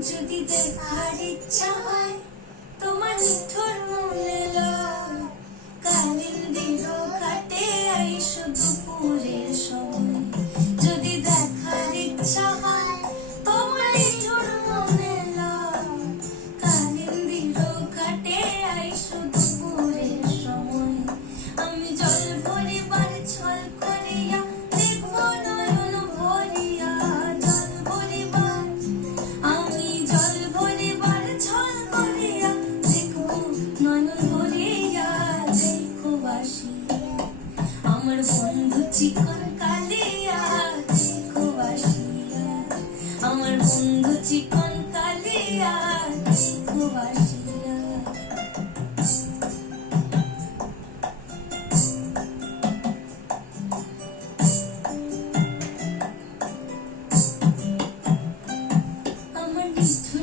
যদি দেখার ইচ্ছা হয় তোমার নিঠুর মনে লয়, কালিন্দির ঘাটে আইসো দুপুরের সময়। যদি দেখার ইচ্ছা হয় তোমার নিঠুর মনে লয়, কালিন্দির ঘাটে আইসো দুপুরের সময়। আমি জল ভরিবার ছল করিয়া দেখব নয়ন ভরিয়া, জল ভরিবার আমি জল ভরিবার ছল করিয়া দেখব নয়ন ভরিয়া। দেখো বাসিয়া আমার বন্ধু চিকন কালিয়া, দেখো বাসিয়া আমার বন্ধু চিকন কালিয়া, দেখো বাসিয়া। আমার নিঠুর